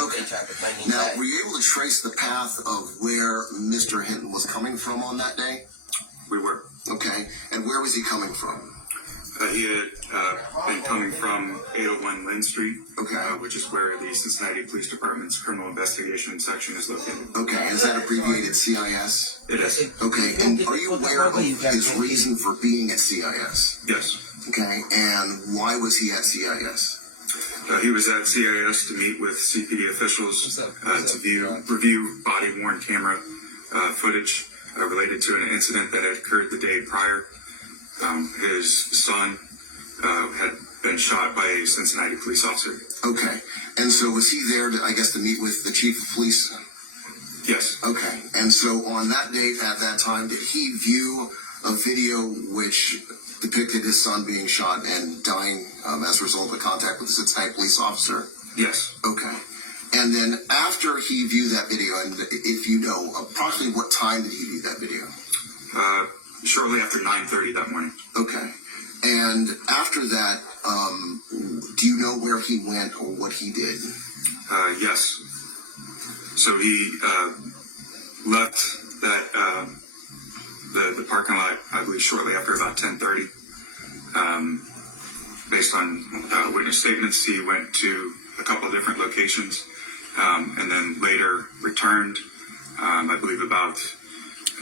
Okay. Now, were you able to trace the path of where Mr. Hinton was coming from on that day? We were. Okay. And where was he coming from? He had been coming from 801 Lynn Street, Okay. Which is where the Cincinnati Police Department's Criminal Investigation Section is located. Okay. Is that abbreviated CIS? It is. Okay. And are you aware of his reason for being at CIS? Yes. Okay. And why was he at CIS? He was at CIS to meet with CPD officials to review body-worn camera footage related to an incident that had occurred the day prior. His son had been shot by a Cincinnati police officer. Okay. And so was he there, to meet with the chief of police? Yes. Okay. And so on that date, at that time, did he view a video which depicted his son being shot and dying as a result of contact with the Cincinnati police officer? Yes. Okay. And then after he viewed that video, and if you know, approximately what time did he view that video? Shortly after 9:30 that morning. Okay. And after that, do you know where he went or what he did? Yes. So he left that the parking lot, I believe, shortly after about 10:30. Based on witness statements, he went to a couple of different locations, and then later returned. I believe about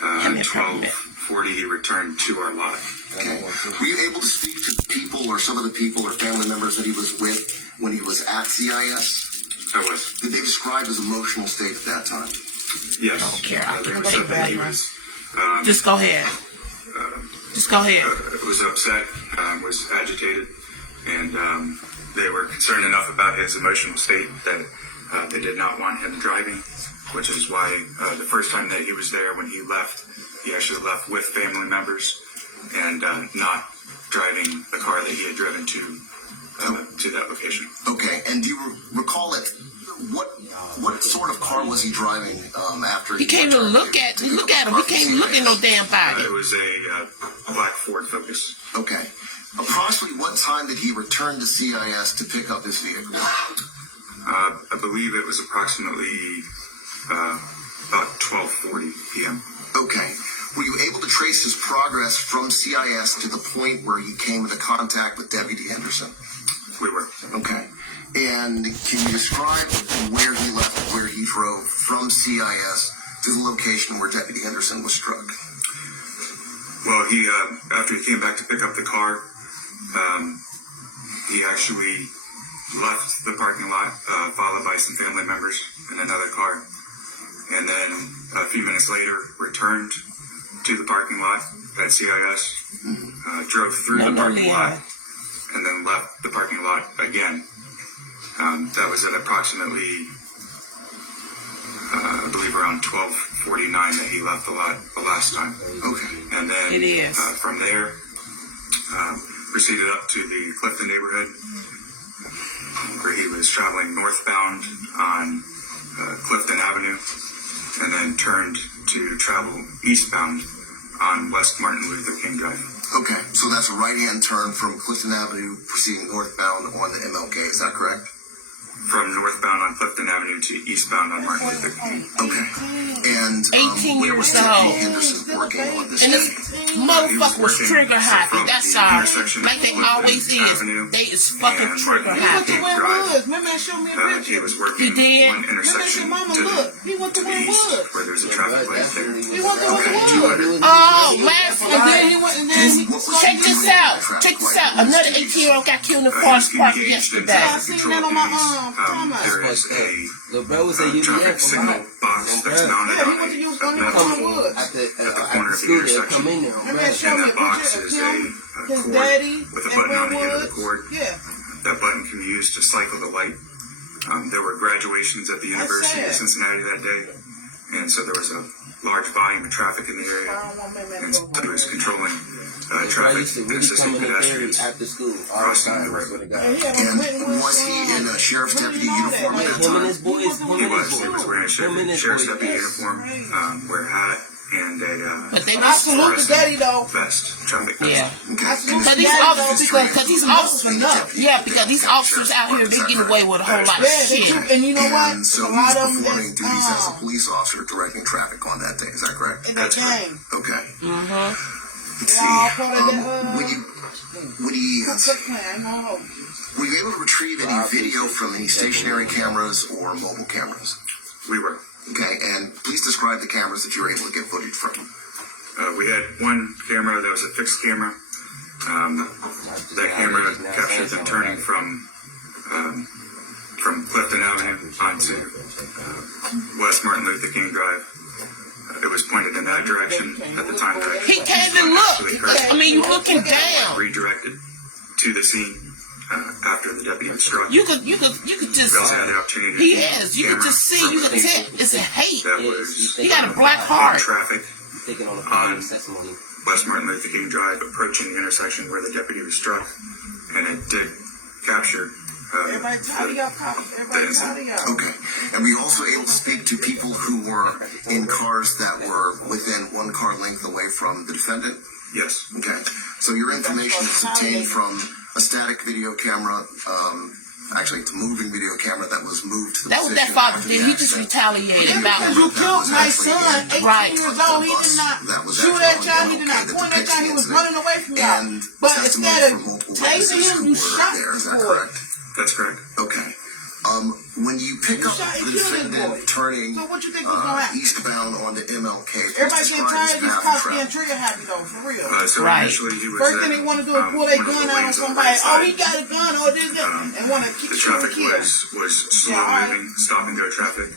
12:40, he returned to our lot. Okay. Were you able to speak to the people or some of the people or family members that he was with when he was at CIS? I was. Did they describe his emotional state at that time? Yes. I don't care. I They can't said believe that he that. was. Just go ahead. Just go ahead. Was upset, was agitated, and they were concerned enough about his emotional state that they did not want him driving, which is why the first time that he was there, when he left, he actually left with family members and not driving the car that he had driven to that location. Okay. And do you recall it? What sort of car was he driving after He can't even look at him. He can't even look at no damn body. It was a black Ford Focus. Okay. Approximately what time did he return to CIS to pick up his vehicle? I believe it was approximately about 12:40 p.m. Okay. Were you able to trace his progress from CIS to the point where he came into contact with Deputy Henderson? We were. Okay. And can you describe where he left, where he drove from CIS to the location where Deputy Henderson was struck? Well, he after he came back to pick up the car, he actually left the parking lot, followed by some family members in another car, and then a few minutes later returned to the parking lot at CIS, drove through the parking lot, and then left the parking lot again. That was at approximately, I believe, around 12:49 that he left the lot the last time. Okay. And then from there, proceeded up to the Clifton neighborhood, where he was traveling northbound on Clifton Avenue, and then turned to travel eastbound on West Martin Luther King Drive. Okay, so that's a right-hand turn from Clifton Avenue proceeding northbound on the MLK, is that correct? From northbound on Clifton Avenue to eastbound on Martin Luther King. Okay. And 18 where years was Deputy old. Henderson working on this And day? this motherfucker was trigger happy. That's all. Like they always is. They is fucking trigger happy. Remember I showed me a picture. He was working You did? one intersection Mama, to look. He went to the where it east, was. where there's a traffic light there. He went to where it was. Oh, last And then he went and then he check this out. Check this out. Another 18-year-old got killed in Forest Park yesterday. I seen that on my timeline. There is The bro was a traffic signal box that's mounted Yeah, he on went to use a metal pole Woods. at the corner of the school. They intersection. come in there. Remember that And showed me that a box picture of is him, a his cord daddy, with a and button on the end of the Woods. cord. Yeah. That button can be used to cycle the light. There were graduations at the University of sad. Cincinnati that day, and so there was a large volume of traffic in the I area, don't want my man and to so go it was controlling I traffic used to and really assisting come in there pedestrians after school all the crossing time. the I road. swear to And God. he had a And Wentworth, was he in a sheriff's deputy uniform at that Him and time? his boys. He was wearing a sheriff's deputy uniform, wear a hat, and a But they I salute the daddy though. vest, traffic vest. yeah. I salute Because the these daddy though officers, because these he's officers, enough. yeah, because these officers out here, they get away with a whole lot of Yeah, they shit. do. And you know what? And so A lot he's of them performing that's duties as a police officer directing traffic on that day. Is that correct? in that That's right. gang. Okay. Mm-hmm. Let's They all part of see. that. Would he Cook plan. I ain't gonna hold. were you able to retrieve any video from any stationary cameras or mobile cameras? We were. Okay, and please describe the cameras that you were able to get footage from. We had one camera that was a fixed camera. That camera captured them turning from Clifton Avenue onto West Martin Luther King Drive. It was pointed in that direction at the time that He can't even look. I mean, you looking down. redirected to the scene after the deputy was struck. You could just. We also had the opportunity to He see is. You could camera just see. You could footage tell. It's a hate. that was He got a black on heart. traffic Taking on the on testimony. West Martin Luther King Drive, approaching the intersection where the deputy was struck, and it did capture Everybody tired of y'all cops. Everybody tired of y'all. Okay, and were you also able to speak to people who were in cars that were within one car length away from the defendant? Yes. Okay, so your information is obtained from a static video camera, actually it's a moving video camera that was moved to the That was that position father after did. the He just accident. retaliated about Because you killed my son, 18 Right. years old. He did not shoot at y'all. He did not point at y'all. He was running away from y'all. And But testimony instead from of multiple tasing witnesses him, who you were shot there. Is the that boy. correct? That's correct. Okay. When you pick You up shot and the killed this defendant boy. turning So what you think was gonna happen? eastbound onto MLK, Everybody getting describe tired of his these path of cops travel. being trigger happy though, for real. So Right. initially he was First at, thing they want to do is pull their one of the gun out on lanes on the somebody. right Oh, he side. got a gun or this, that, and want to kick The you and traffic kill. was slow Yeah, all right. moving, stop and go traffic.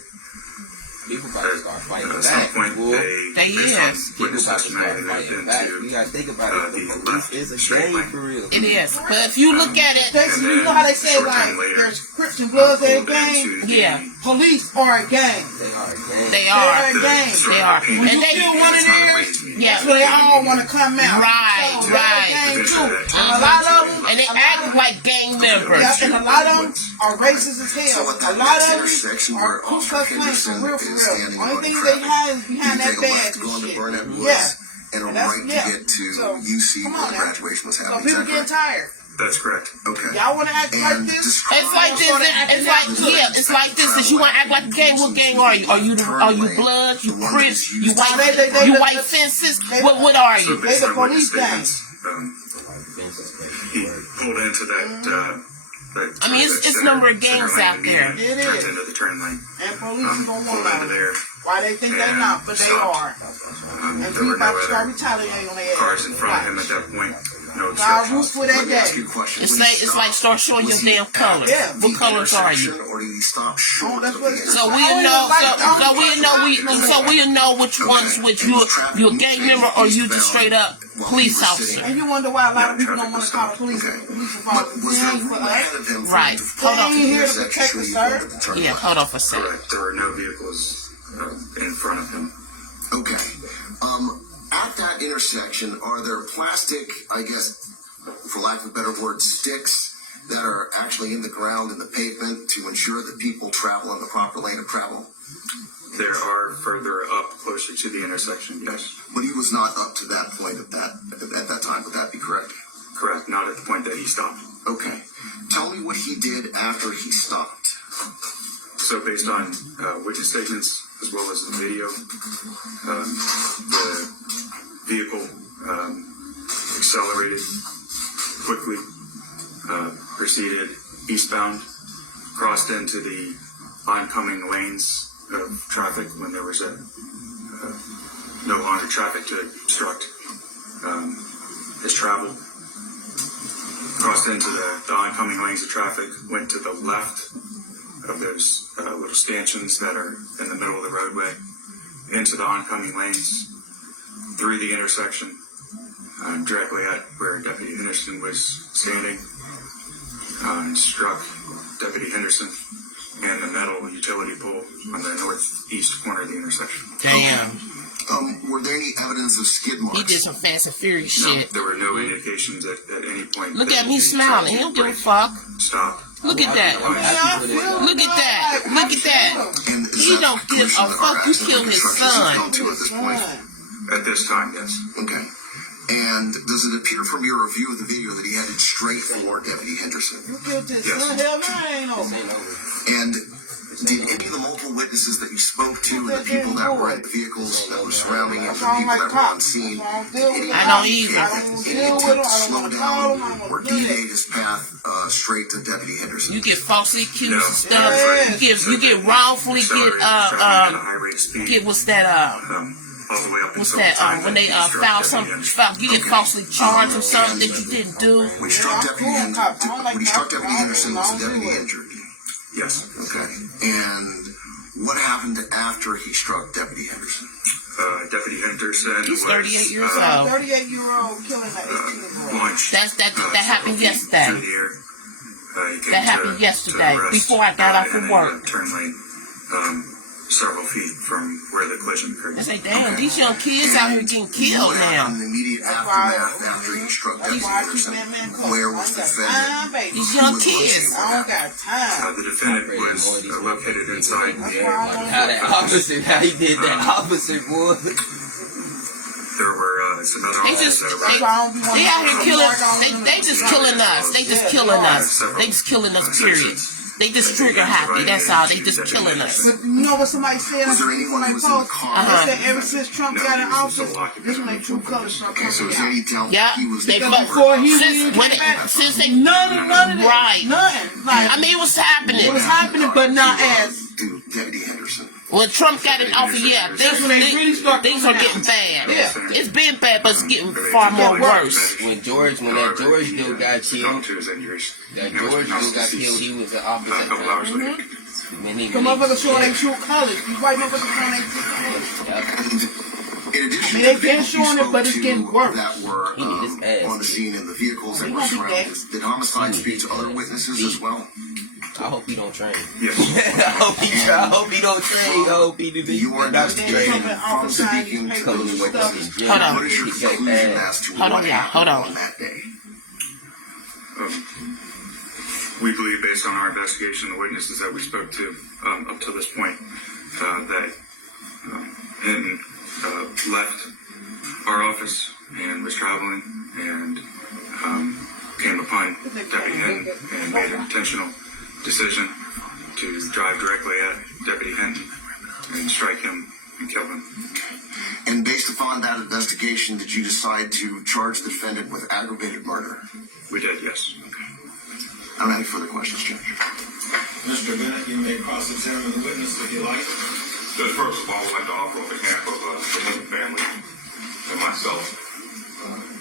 People about to start fighting At some back. point, Boy. They based on is. People witness about to testimony, start they moved fighting back. You into gotta think about it. the The left police is a straight game lane. for real. It is. But if you look at it, Jason, you know how they say Short like time later, there's Crips and Bloods in a pulled gang. into the- yeah, Police are a gang. They are a gang. they They are. are a gang. sort They of are. painted And they- You feel one of theirs? Yeah. That's where they all want to come out. Right, So, they're a right. gang too. Uh-huh. And a lot of them, And they act like gang members. yeah, and a lot of them are racist as hell. So at A that lot next of intersection them where are Ku Officer Klux Klan Henderson for real, for is real. standing Only on thing traffic, they hide is behind you that take a badge left, go and into shit. Burnett Woods, Yeah. and a And that's- right yeah. to get to So, UC come where on the now. graduation was So happening. people Is that getting correct? tired. That's correct. Okay. Y'all want to act like And this? describe It's like this. It's like it's like this. Is you want to act like a gang? What gang are you? Are you Bloods? You Crips? You white fences? What are So you? They based the on witness police gang. statements, he pulled into that. I mean, it's number of gangs out there. It Turns is. into the turn lane. And police don't Pulled want into to. there. Why they think they not, but they are. And There people were about no to start other retaliating on their ass. cars in front of him at that point. No God root obstructions. for that Let me ask day. you a question. It's When like he it's like start showing your was he damn colors. Yeah. What colors are you? intersection, or did he stop short Oh, that's of what the it is. So I we'll don't know. like- So we'll know which ones which you a gang member or you just straight up police officer. And you wonder why a lot of people don't want to call the police. The police are But was there a calling for rule us. ahead of him for Right. him to Hold follow on. the He ain't here to intersection protect so us, he sir. wanted to turn Yeah, left? hold on for a second. Correct. There were no vehicles in front of him. Okay. At that intersection, are there plastic, I guess, for lack of a better word, sticks that are actually in the ground in the pavement to ensure that people travel in the proper lane of travel? There are further up, closer to the intersection. Yes, But he was not up to that point at that time. Would that be correct? correct. Not at the point that he stopped. Okay. Tell me what he did after he stopped. So, based on witness statements as well as the video, the vehicle accelerated quickly, proceeded eastbound, crossed into the oncoming lanes of traffic when there was no longer traffic to obstruct his travel. Crossed into the oncoming lanes of traffic, went to the left of those little stanchions that are in the middle of the roadway, into the oncoming lanes, through the intersection, directly at where Deputy Henderson was standing, and struck Deputy Henderson and the metal utility pole on the northeast corner of the intersection. Damn. Were there any evidence of skid marks? He did some Fast and Furious No, shit. there were no indications at any point. Look that at me the smiling. He don't give a fuck. Stop. Look at that. Look at that. Look at that. And is He that don't give a collision or fuck. You accident killed his reconstruction son. come to at this point? At this time, yes. Okay. And does it appear from your review of the video that he headed straight for Deputy Henderson? You killed this Yes. son. Hell, no, ain't over. This ain't over. And did any of the multiple witnesses that you spoke to, the people that were in the vehicles that were surrounding him, the people that were on scene, I don't either. any attempt to slow down or deviate his path straight to Deputy Henderson? You get falsely accused No. and stuff. You get wrongfully get what's that all the way up what's until the time that when that they he struck file Deputy something Henderson. you get falsely charged or something that you didn't do. When he struck Deputy Henderson, was the deputy injured? Yes. Okay. And what happened after he struck Deputy Henderson? Deputy Henderson He's was 38 years old. 38-year-old killing an 18-year-old. launched. That happened several feet yesterday. through the air. He came That happened to yesterday, rest, before I got off in of a, work. turn lane, several feet from where the collision occurred. I say, damn, these young kids out here getting killed What now. happened in the immediate aftermath after he struck Deputy Henderson? Where was the defendant? These young kids. I don't got time. The defendant was located inside. How that opposite, how he did that opposite, boy. There were some other They officers just that they arrived. out here killing. They just killing us. They just killing us. They just killing us. Period. They just trigger happy. That's all. They just killing us. But you know what somebody said? Was there anyone who was in the car? They said ever since Trump got in office, this one ain't true colors start Okay, so coming is there out. any doubt Yeah, he was they the fuck Before he since when since they None of that. right. Nothing. Like, I mean, what's happening? it was happening, but not as. to Deputy Henderson? When Trump got in office, yeah, That's when they really start things are coming getting out. bad. Yeah. It's been bad, but it's getting far more worse. When that George dude got killed, To his injuries. that He was George pronounced dude got deceased killed, he was the a opposite. couple hours later. And he The motherfuckers showing they true colors. These white motherfuckers showing they true colors. In addition I mean, they to the been people showing you it, but spoke it's getting to worse. that were He need his ass. on the scene in the vehicles that He were won't be surrounded, dead. did homicide speak to other witnesses as well? I hope he don't train. Yes. I hope he don't train. I hope he do You are not this. speaking Trump from office signed speaking these to Come papers to those wake and up witnesses. his Hold on. gym. What is your He kept conclusion bad. as to Hold what on, yeah, hold happened on. on that day? We believe, based on our investigation, the witnesses that we spoke to up to this point, that Hinton left our office and was traveling and came upon Deputy Hinton and made an intentional decision to drive directly at Deputy Hinton and strike him and kill him. And based upon that investigation, did you decide to charge the defendant with aggravated murder? We did, yes. I don't have any further questions, Judge. Mr. Bennett, you may cross-examine the witness if you like. Just first of all, I would like to offer on behalf of the Hinton family and myself,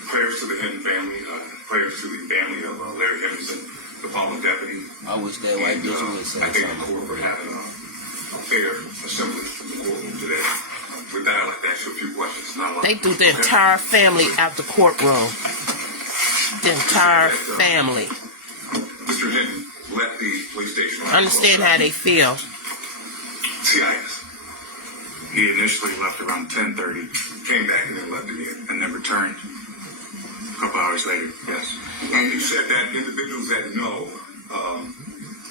prayers to the Hinton family, prayers to the family of Larry Henderson, the fallen deputy. I wish that white bitch would say I thank the something. court for having a fair assembly in the courtroom today. With that, I'd like to ask you a few questions. They threw the entire family out the courtroom. The entire family. Mr. Hinton left the police station. Understand how they feel. CIS. He initially left around 10:30 Came back and then left again. and then returned a couple hours later, yes. And you said that individuals that know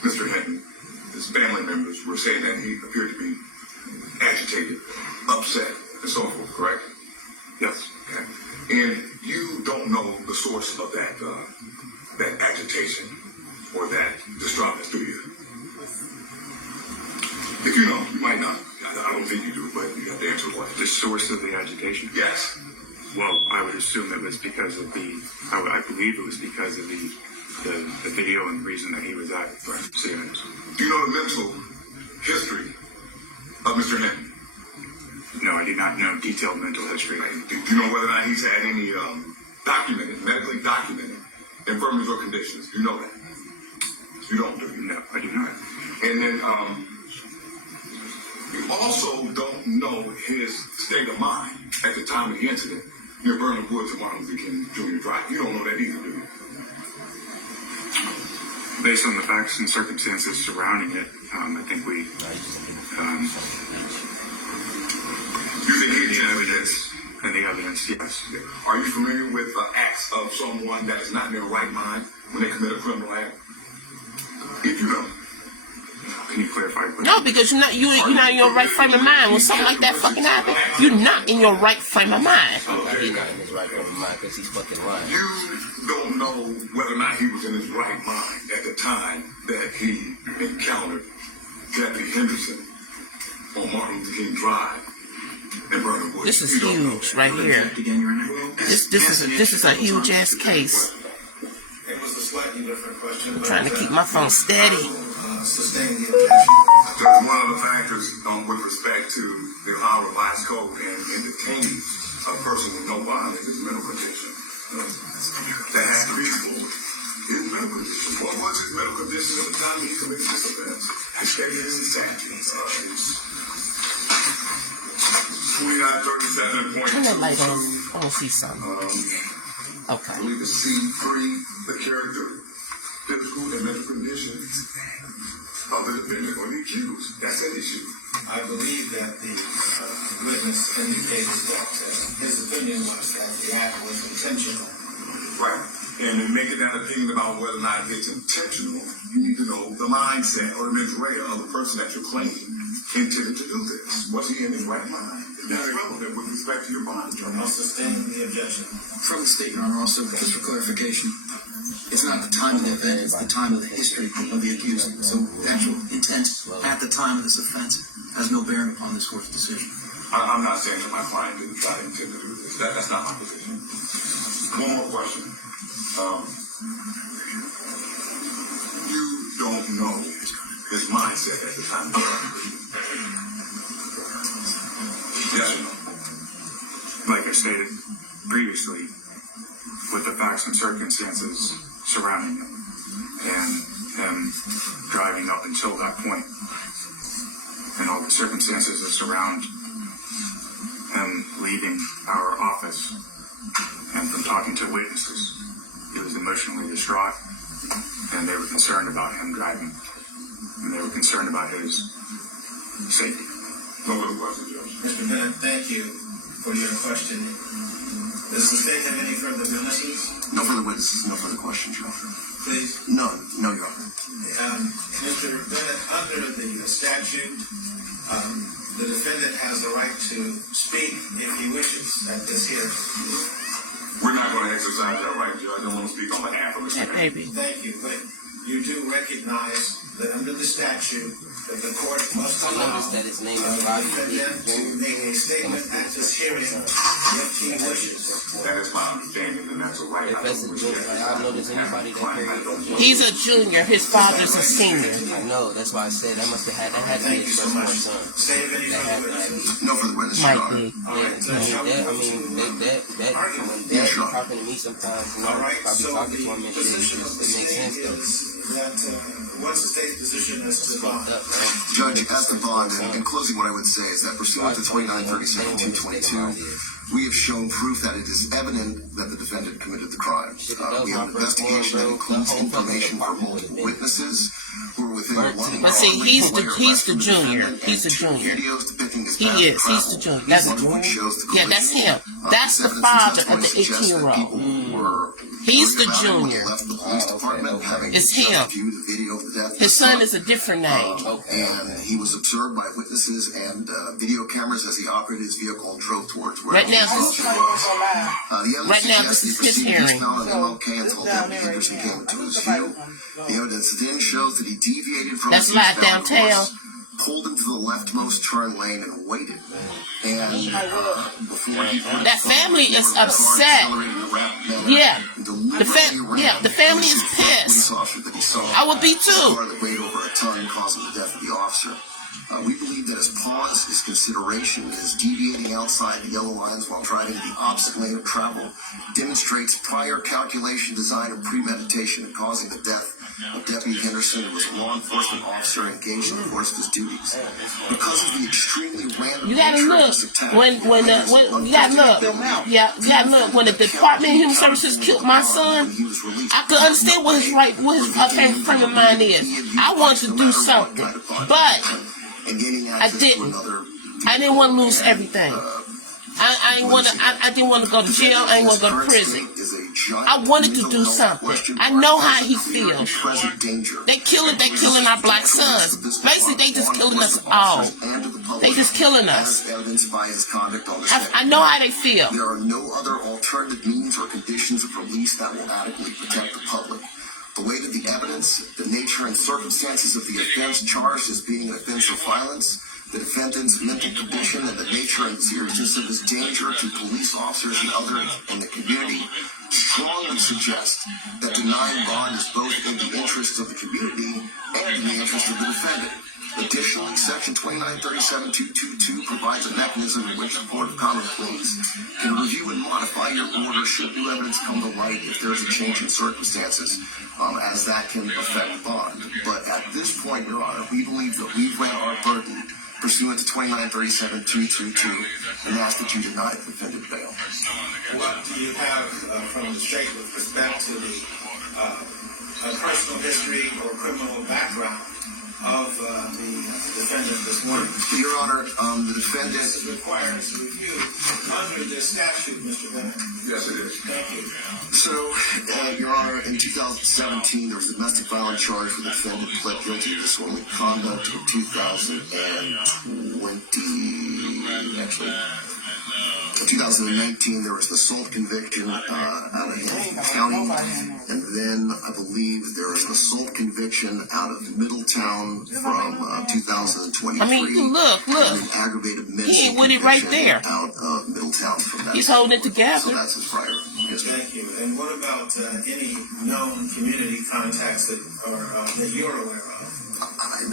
Mr. Hinton, his family members, were saying that he appeared to be agitated, upset, and so forth, correct? Yes. Okay. And you don't know the source of that agitation or that disturbance, do you? If you know, you might not. I don't think you do, but you have to answer the question. The source of the agitation? Yes. Well, I would assume it was because of I believe it was because of the video and the reason that he was at CIS. Do you know the mental history of Mr. Hinton? No, I do not know detailed mental history. Do you know whether or not he's had any medically documented infirmities or conditions? Do you know that? You don't, do you? No, I do not. And then you also don't know his state of mind at the time of the incident near Burnham Woods and Martin Luther King Jr. Drive. You don't know that either, do you? Based on the facts and circumstances surrounding it, I think we You think he the intended evidence this? and the evidence, yes. Are you familiar with acts of someone that is not in their right mind when they commit a criminal act? If you don't, Can you clarify No, because you're not in your right frame of mind. When something like that fucking happens, you're not in your right frame of mind. He's not in his right frame of mind because he's fucking lying. You don't know whether or not he was in his right mind at the time that he encountered Kathy Henderson on Martin Luther King Drive in Vernon Woods. This is huge right here. This is a huge ass case. It was a slightly different question. I'm trying to keep my phone steady. Sustain the objection. Because one of the factors with respect to the Ohio Revised Code and detaining a person with no bond is his mental condition. That has to be explored. His mental condition. What was his mental condition at the time he committed this offense? I stated in the statute. 2937. Turn that light on. I want to see something. I Okay. believe it's C3, the character, physical and mental condition of the defendant or the accused. That's an issue. I believe that the witness indicated that his opinion was that the act was intentional. Right. And in making that opinion about whether or not it's intentional, you need to know the mindset or the mens rea of the person that you're claiming intended to do this. Was he in his right mind? That's relevant with respect to your bond. I'll sustain the objection. From the state, Your Honor, also, just for clarification, it's not the time of the event, it's the time of the history of the accused. So the actual intent at the time of this offense has no bearing upon this court's decision. I'm not saying that my client didn't try to intend to do this. That's not my position. One more question. You don't know his mindset at the time of the crime. Yes or no? Like I stated previously, with the facts and circumstances surrounding him and him driving up until that point and all the circumstances that surround him leaving our office and from talking to witnesses, he was emotionally distraught and they were concerned about him driving and they were concerned about his safety. No other questions, Judge. Mr. Bennett, thank you for your question. Does the state have any further witnesses? No further witnesses, no further questions, Your Honor. Please. No, Your Honor. Mr. Bennett, under the statute, the defendant has the right to speak if he wishes at this hearing. We're not going to exercise that right, Judge. I don't want to speak on behalf of Mr. That baby. Thank you, but you do recognize that under the statute that the court must I allow noticed that his name the is Rodney. defendant to make a statement at this hearing if he wishes. That is my understanding, and that's a right. If that's a junior, I've noticed anybody that carries. He's a junior. His father's a senior. I know, that's why I said that had to be Thank you his so firstborn much. son. Save any That further had to witnesses. be. No further witnesses, Your Might Honor. be. That be talking to me sometimes, you know, All right, probably so talking the to him and shit, position of the it makes state sense though. is that what's the state's position as to the bond? Fucked up, man. Judge, as the bond, and in closing, what I would say is that pursuant to 2937-222, we have shown proof that it is evident that the defendant committed the crime. We have an investigation that includes information from multiple witnesses who were within 1 But see, he's the junior. He's the junior. Videos depicting his He path is. of He's the travel. junior. That's One of the which shows the Yeah, that's collision. him. That's the Evidence and father of testimony the suggests that 18-year-old. people who were He's the worried about him when they junior. left the police department, having It's just him. viewed the video of the death of His son is a different name. and he was observed by witnesses and video cameras as he operated his vehicle and drove towards where Right the now, police this- officer was. The evidence Right now, suggests this is he his proceeded hearing. eastbound on MLK until Deputy Henderson came into his view. The evidence then shows that he deviated from That's his live eastbound downtown. course, pulled into the leftmost turn lane and waited. And before he That family is upset. Yeah. The family is pissed. I would be too. Over a ton, causing the death of the officer. We believe that his pause, his consideration, his deviating outside the yellow lines while driving the opposite lane of travel demonstrates prior calculation, design, and premeditation in causing the death of Deputy Henderson, who was a law enforcement officer engaged in the course of his duties. Because of the extremely random You gotta nature of look this attack, when you gotta look. Yeah, you gotta look when the Department of Human Services killed my son. he was released, I could understand what his frame of mind is. I wanted to do something, but and gaining I access didn't. to another I didn't want to lose everything. I didn't want to go to jail. I didn't want to go to prison. I wanted to do something. I know how he feels. Present danger. They're killing our black sons. Basically, they just killing us all. They just killing us. As evidenced by his conduct on the I know how they feel. There are no other alternative means or conditions of release that will adequately protect the public. The weight of the evidence, the nature and circumstances of the offense charged as being an offense of violence, the defendant's mental condition, and the nature and seriousness of his danger to police officers and others in the community strongly suggest that denying bond is both in the interest of the community and in the interest of the defendant. Additionally, Section 2937.222 provides a mechanism in which the Court of Common Pleas can review and modify your order should new evidence come to light if there is a change in circumstances, as that can affect bond. But at this point, Your Honor, we believe that we've met our burden pursuant to 2937.222 and ask that you deny the defendant bail. What do you have from the state with respect to the personal history or criminal background of the defendant this morning? Your Honor, the defendant... This requires review under this statute, Mr. Bennett. Yes, it is. Thank you. So, Your Honor, in 2017, there was a domestic violence charge where the defendant pled guilty to disorderly conduct. In 2019, there was an assault conviction out of Hinton County, and then I believe there was an assault conviction out of Middletown from 2023. I mean, look. And an aggravated mental He ain't with it right there. Out of Middletown from that. He's holding it together. So that's his prior. Yes, ma'am. Thank you. And what about any known community contacts that you're aware of?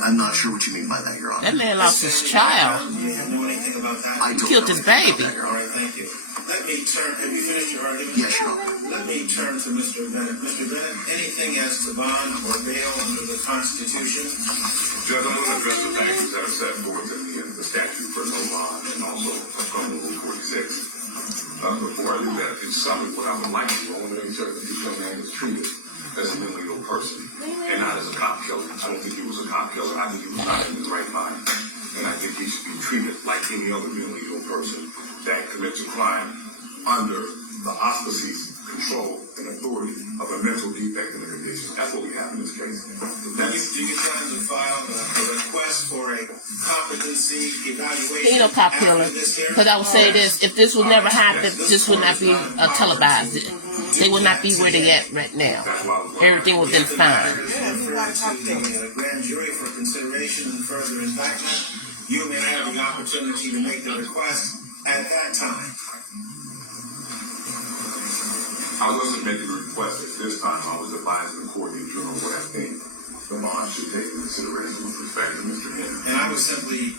I'm not sure what you mean by that, Your Honor. That man lost his child. Do you know anything about that? I don't Killed know his anything baby. about that, Your All Honor. right, thank you. Let me turn. Have you finished your argument? Yes, Your Honor. Let me turn to Mr. Bennett. Mr. Bennett, anything as to bond or bail under the Constitution? Judge, I'm going to address the factors that are set forth in the statute for no bond and also from Rule 46. Before I do that, in summary, what I would like to do, I want to make sure that this young man is treated as a mentally ill person and not as a cop killer. I don't think he was a cop killer. I think he was not in his right mind. And I think he should be treated like any other mentally ill person that commits a crime under the auspices, control, and authority of a mental defect in the condition. That's what we have in this case. Do you plan to file a request for a competency evaluation? He ain't no cop killer. after this hearing? Because I would say this, if this would never happen, this would not be televised. They would not be where they at right now. Everything would have been fine. Refer to the grand jury for consideration and further indictment. You may have the opportunity to make the request at that time. I wasn't making a request at this time. I was advising the court in general what I think the bond should take into consideration with respect to Mr. Hinton. And I was simply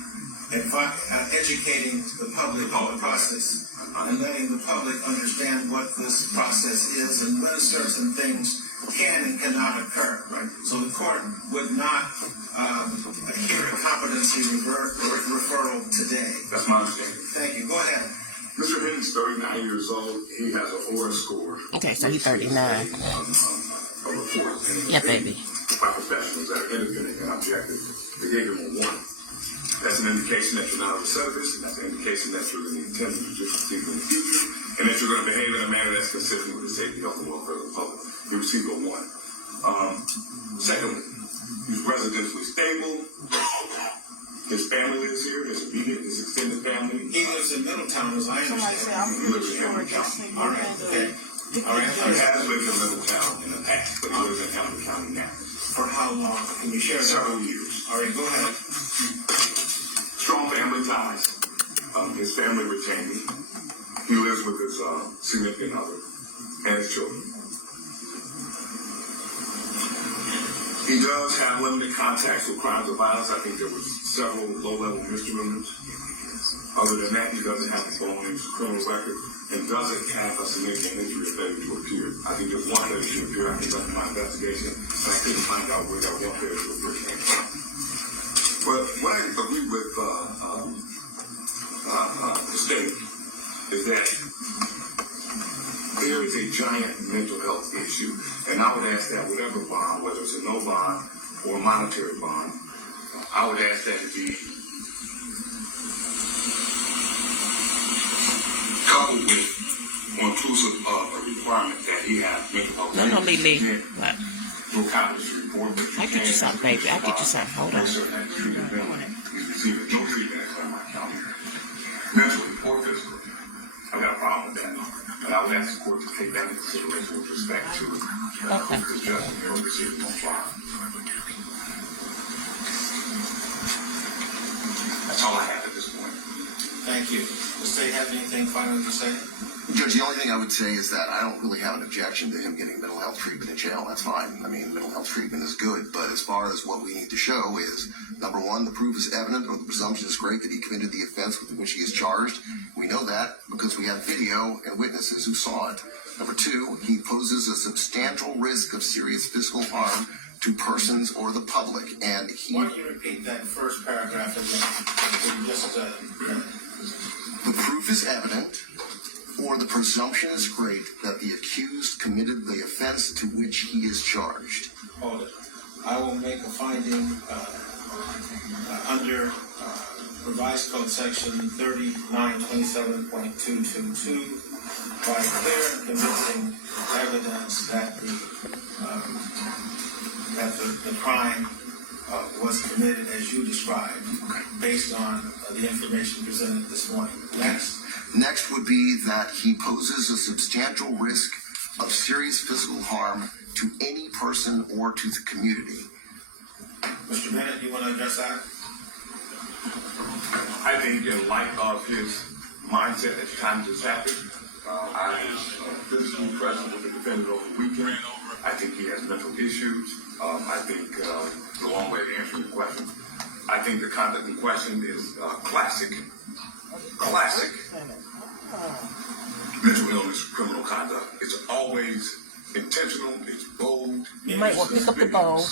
educating the public on the process and letting the public understand what this process is and when certain things can and cannot occur. Right. So the court would not hear a competency referral today. That's my understanding. Thank you. Go ahead. Mr. Hinton's 39 years old. He has an aura score. Okay, so he's 39. A report. Yeah, baby. By professionals that are independent and objective. They gave him a warning. That's an indication that you're not a recidivist, and that's an indication that you're going to intend to do different things in the future, and that you're going to behave in a manner that's consistent with the safety, health, and welfare of the public. He received a warning. Secondly, he's residentially stable. His family lives here, his immediate, his extended family. He lives in Middletown, as I understand. He lives in Hamilton County. All right. Okay. All right. He has lived in Middletown in the past, but he lives in Hamilton County now. For how long? Can you share that? Several years. All right. Go ahead. Strong family ties. His family retained him. He lives with his significant other and his children. He does have limited contacts with crimes of violence. I think there was several low-level misdemeanors. Other than that, he doesn't have a felony criminal record and doesn't have a significant injury or failure to appear. I think there's one failure to appear. I think that's my investigation, and I couldn't find out where that one failure to appear came from. But what I agree with the state is that there is a giant mental health issue, and I would ask that whatever bond, whether it's a no bond or a monetary bond, I would ask that to be coupled with or inclusive of a requirement that he has Lily. Again, What? to accomplish the report that you I'll get you can. something, baby. I'll get you something. Hold on. Person that is treated mentally is receiving no treatment in Claremont County. Mentally or physically. I've got a problem with that. And I would ask the court to take that into consideration with respect to Okay. because Justin Miller received no trial. That's all I have at this point. Thank you. The state have anything final to say? Judge, the only thing I would say is that I don't really have an objection to him getting mental health treatment in jail. That's fine. I mean, mental health treatment is good. But as far as what we need to show is, number one, the proof is evident, or the presumption is great that he committed the offense with which he is charged. We know that because we have video and witnesses who saw it. Number two, he poses a substantial risk of serious physical harm to persons or the public. And he... Why don't you repeat that first paragraph again? Just, The proof is evident, or the presumption is great that the accused committed the offense to which he is charged. hold it. I will make a finding under revised code section 3927.222 by clear and convincing evidence that the crime was committed as you described, based on the information presented this morning. Next would be that he poses a substantial risk of serious physical harm to any person or to the community. Mr. Bennett, you want to address that? I think in light of his mindset at the time this happened, I was physically present with the defendant over the weekend. I think he has mental issues. I think the long way of answering the question. I think the conduct in question is classic mental illness, criminal conduct. It's always intentional. It's bold. You might want to pick up the bowl.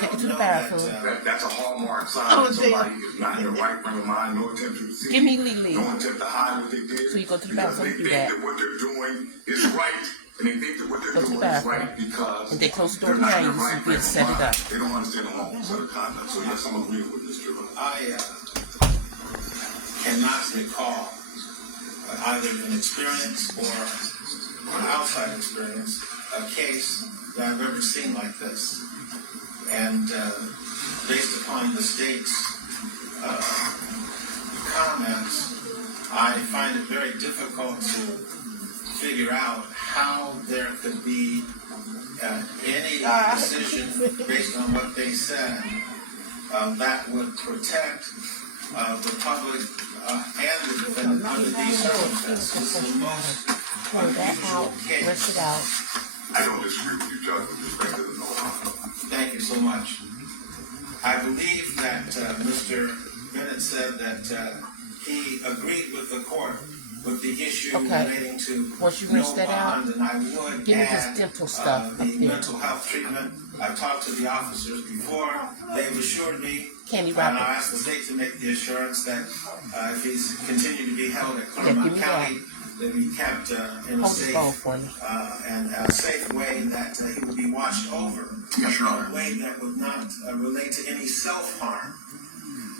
Take it to the bathroom. That's a hallmark sign that somebody is not in the right frame of mind. No attempt to deceive. Give me Lily. No attempt to hide what they did. So you go to the because bathroom, they do think that. that what they're doing is right. And they think that what they're Go to the doing is bathroom. right because And they close the door they're not behind in you the so right you frame can of set it mind. up. They don't understand the lawful set of conduct. So yes, I'm agreeing with Mr. I cannot recall either an experience or an outside experience, a case that I've ever seen like this. And based upon the state's comments, I find it very difficult to figure out how there could be any decision based on what they said that would protect the public and the defendant under these circumstances. This is the most Pour that out. unusual case. Rinse it out. I don't disagree with you, Judge, with respect to the no harm. Thank you so much. I believe that Mr. Bennett said that he agreed with the court with the issue Okay. relating to Once you no rinse that out, bond, and I would give me add this dental stuff up the here. mental health treatment. I've talked to the officers before. They've assured me, Candy and wrapper. I asked the state to make the assurance that if he's continued to be held at give Claremont me County, that he kept in a Hold the bowl safe for me. and a safe way, that he would be watched over. Yes, Your Honor. A way that would not relate to any self-harm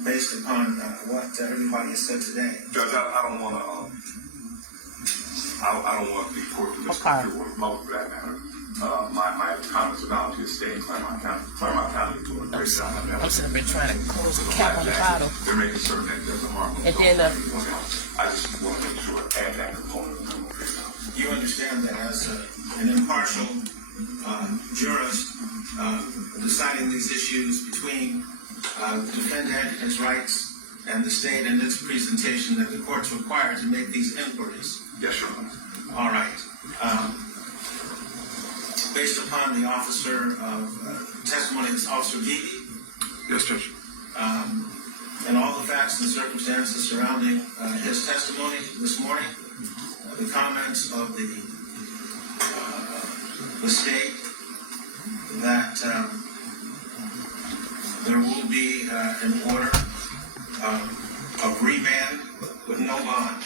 based upon what everybody has said today. Judge, I don't want to. I don't want the court to misconstrue or public for that matter. My comments about his stay in Claremont County. Claremont County is doing a great job. I'm sitting there trying to close the cap on the bottle. They're making certain that there's a harm. And then, I just want to make sure I add that component. You understand that as an impartial jurist deciding these issues between the defendant and his rights and the state and its presentation, that the court's required to make these inquiries. Yes, Your Honor. All right. Based upon the officer testimony of Officer Beebe, Yes, Judge. and all the facts and circumstances surrounding his testimony this morning, the comments of the state, that there will be an order of remand with no bond.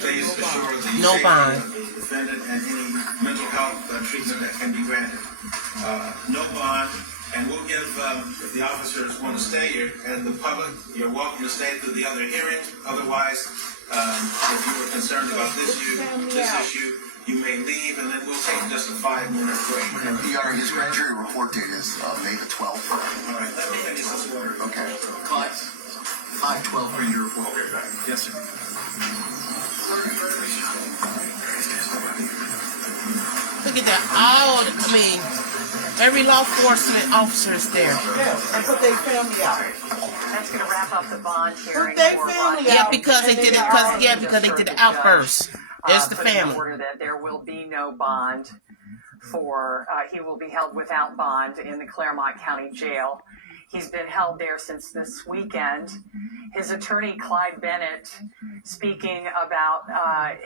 Please assure the No safety bond. of the defendant and any mental health treatment that can be granted. No bond, and we'll give, if the officers want to stay here, and the public, you're welcome to stay through the other hearings. Otherwise, if you were concerned about this issue, you may leave, and then we'll take just a 5-minute break. Your Honor, his grand jury report date is May the 12th. All right, let me finish this order. Okay. Clyde, 512 Ranger report. Yes, sir. Look at that. Every law enforcement officer is there. Yeah, and put their family out. That's going to wrap up the bond hearing. Put their for family Rodney. Yeah, out. because they did it. Because they did the outburst. There's the Put in family. order that there will be no bond for. He will be held without bond in the Claremont County Jail. He's been held there since this weekend. His attorney, Clyde Bennett, speaking about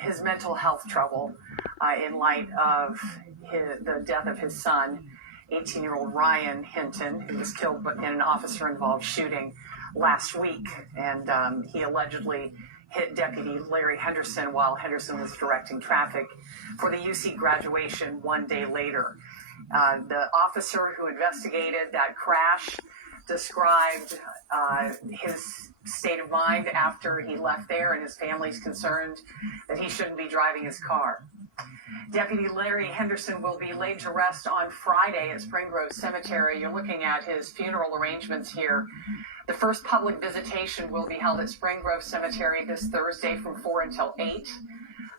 his mental health trouble in light of the death of his son, 18-year-old Ryan Hinton, who was killed in an officer-involved shooting last week. And he allegedly hit Deputy Larry Henderson while Henderson was directing traffic for the UC graduation one day later. The officer who investigated that crash described his state of mind after he left there, and his family's concerned that he shouldn't be driving his car. Deputy Larry Henderson will be laid to rest on Friday at Spring Grove Cemetery. You're looking at his funeral arrangements here. The first public visitation will be held at Spring Grove Cemetery this Thursday from 4 until 8.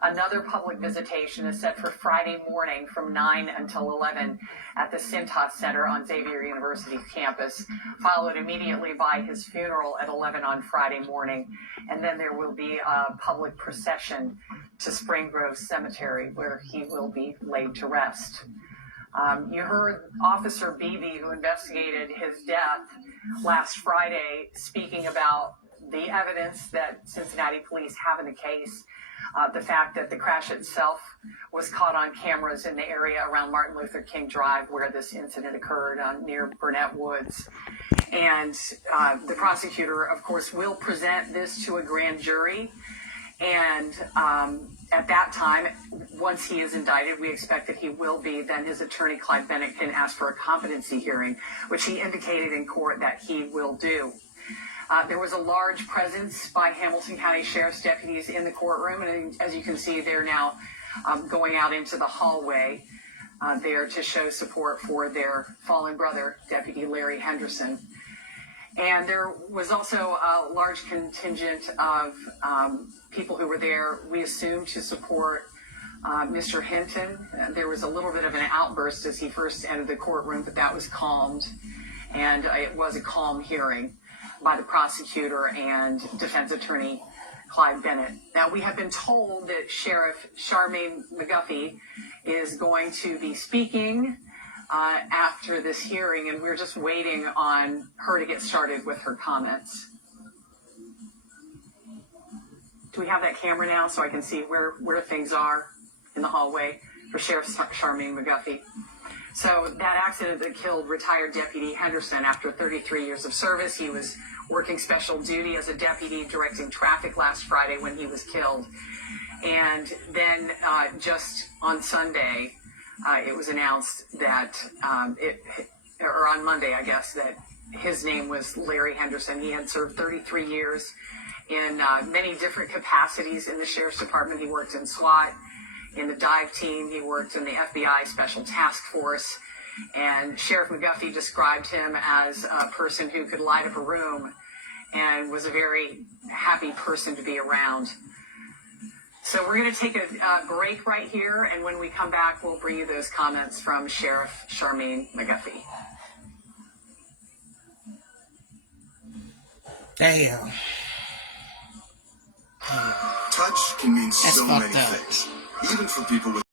Another public visitation is set for Friday morning from 9 until 11 at the Cintas Center on Xavier University's campus, followed immediately by his funeral at 11 on Friday morning. And then there will be a public procession to Spring Grove Cemetery where he will be laid to rest. You heard Officer Beebe, who investigated his death last Friday, speaking about the evidence that Cincinnati police have in the case. The fact that the crash itself was caught on cameras in the area around Martin Luther King Drive where this incident occurred near Burnett Woods. And the prosecutor, of course, will present this to a grand jury. And at that time, once he is indicted, we expect that he will be, then his attorney, Clyde Bennett, can ask for a competency hearing, which he indicated in court that he will do. There was a large presence by Hamilton County Sheriff's deputies in the courtroom, and as you can see, they're now going out into the hallway there to show support for their fallen brother, Deputy Larry Henderson. And there was also a large contingent of people who were there, we assume, to support Mr. Hinton. There was a little bit of an outburst as he first entered the courtroom, but that was calmed, and it was a calm hearing by the prosecutor and defense attorney Clyde Bennett. Now, we have been told that Sheriff Charmaine McGuffey is going to be speaking after this hearing, and we're just waiting on her to get started with her comments. Do we have that camera now so I can see where things are in the hallway for Sheriff Charmaine McGuffey? So that accident that killed retired Deputy Henderson after 33 years of service, he was working special duty as a deputy directing traffic last Friday when he was killed. And then just on Sunday, it was announced that, or on Monday, I guess, that his name was Larry Henderson. He had served 33 years in many different capacities in the Sheriff's Department. He worked in SWAT, in the dive team. He worked in the FBI Special Task Force. And Sheriff McGuffey described him as a person who could light up a room and was a very happy person to be around. So we're going to take a break right here, and when we come back, we'll bring you those comments from Sheriff Charmaine McGuffey. Damn. Touch can mean That's so many fucked up. things, even for people with